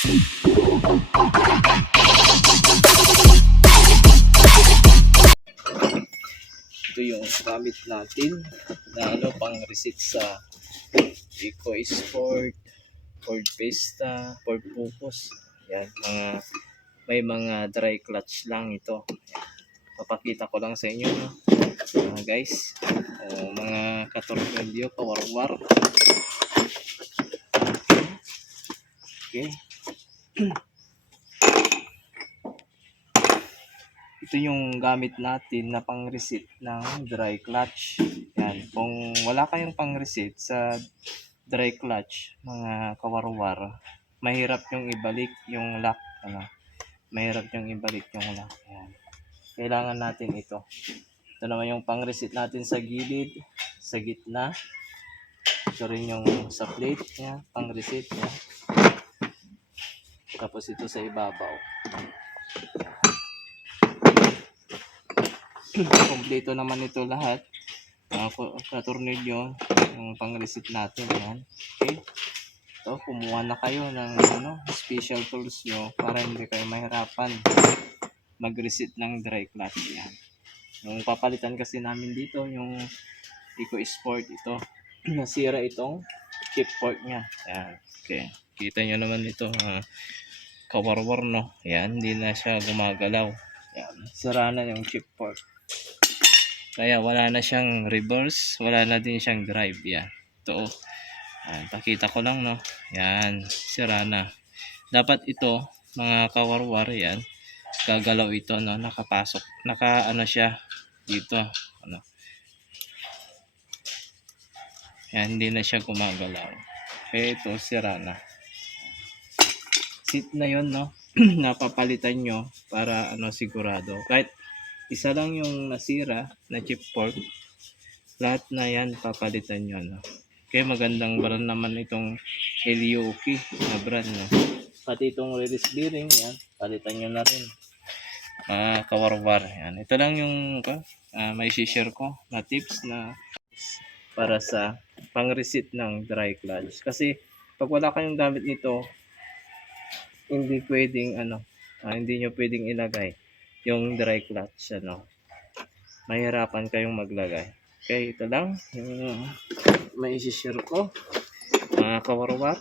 Ito yung gamit natin na pang reset sa Eco Sport, Ford Fiesta, Ford Focus. Yan, may mga dry clutch lang ito. Yan. Papakita ko lang sa inyo, no? Guys, mga katornilyo, kawarwar. Okay. Ito yung gamit natin na pang reset ng dry clutch. Yan, kung wala kayong pang reset sa dry clutch, mga kawarwar, mahirap yung ibalik yung lock, mahirap yung ibalik yung lock. Yan. Kailangan natin ito. Ito naman yung pang reset natin sa gilid, sa gitna. Ito rin yung sa plate niya, pang reset niya. Tapos ito sa ibabaw. Kompleto naman ito lahat. Katornilyo yung pang reset natin. Yan. Okay. So, kumuha na kayo ng special tools nyo para hindi kayo mahirapan mag-reset ng dry clutch. Yan. Yung papalitan kasi namin dito, yung Eco Sport, ito. Nasira itong chip port niya. Yan. Okay. Kita nyo naman ito. Kawarwar, no? Yan. Hindi na siya gumagalaw. Yan. Sira na yung chip port. Kaya wala na siyang reverse. Wala na din siyang drive. Yan. Ito. Yan, pakita ko lang, no? Yan, sira na. Dapat ito, mga kawarwar, yan, gagalaw ito, no? Nakapasok, siya dito, yan, hindi na siya gumagalaw. Kaya ito, sira na. Seat na yon, no? Napapalitan nyo para sigurado. Kahit isa lang yung nasira na chip port, lahat na yan papalitan nyo, no? Okay, magandang brand naman itong Helioki na brand, no? Pati itong release bearing, yan, palitan nyo na rin. Kawarwar, yan. Ito lang yung may share ko na tips na para sa pang-reset ng dry clutch. Kasi pag wala kayong gamit nito, hindi pwedeng hindi nyo pwedeng ilagay yung dry clutch, mahirapan kayong maglagay. Okay, ito lang yung may share ko, mga kawarwar.